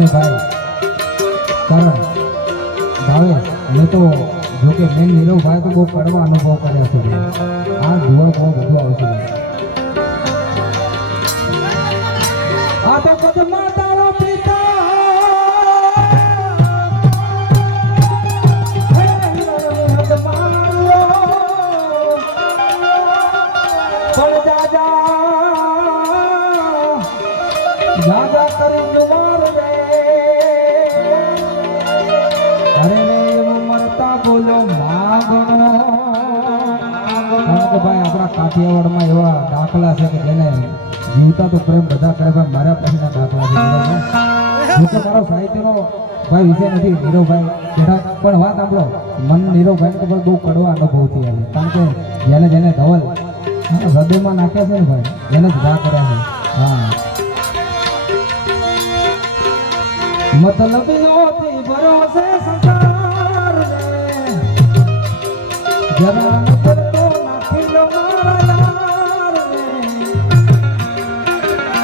અને ભાઈ, કરણ ભાવે મેં તો જો કે મેન નીરવભાઈ તો બહુ કડવા અનુભવ કર્યો છે આ જુઓ બહુ બધું આવશે આ તો કદમાં ભાઈ, આપણા કાઠિયાવાડમાં એવા દાખલા છે કે જેને જીવતા તો પ્રેમ બધા કરે, પણ મારા પછીના દાખલા છે હું કે મારો સાહિત્યનો ભાઈ વિષય નથી નીરવભાઈ જેના પણ વાત આપણો મન નીરવભાઈ તો બહુ કડવા અનુભવ અનુભવથી આવે કારણ કે જેને જેને ધવલ હૃદયમાં નાખ્યા છે ને ભાઈ, એને જ ઘા કર્યા છે. હા. મતલબ ભરોસે સંસાર જરા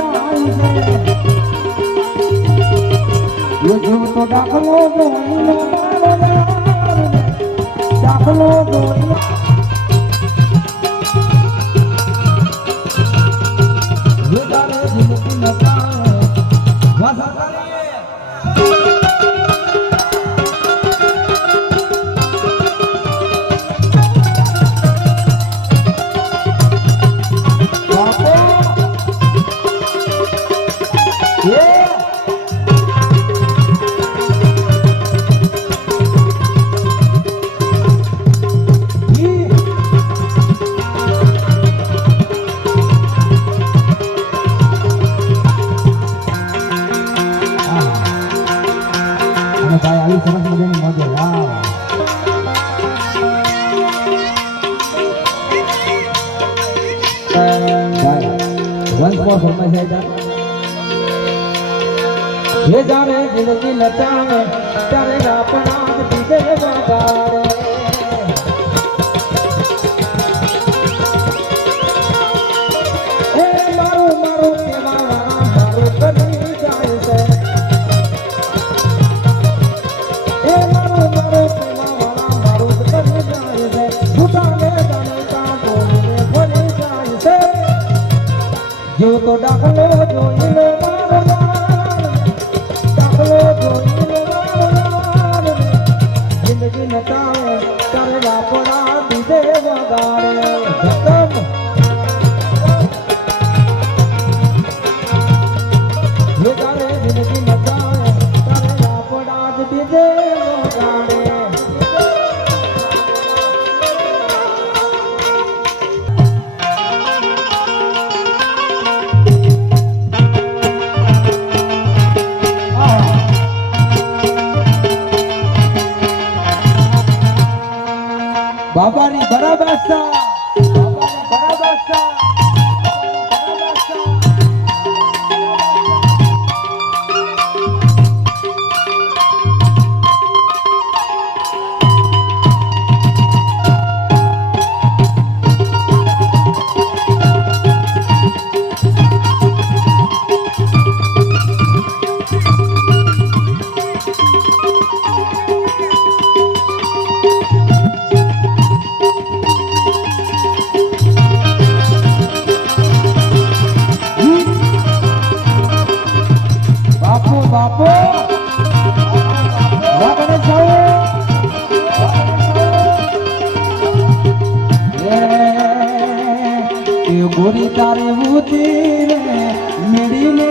જાય. જૂઠો દાખલો મોર ફરમાઈ જાય હે જાણે જિંદગી નચાવે ત્યારે રાપણા વગાડે એ ગોરી તારે મોતી રે મેળીને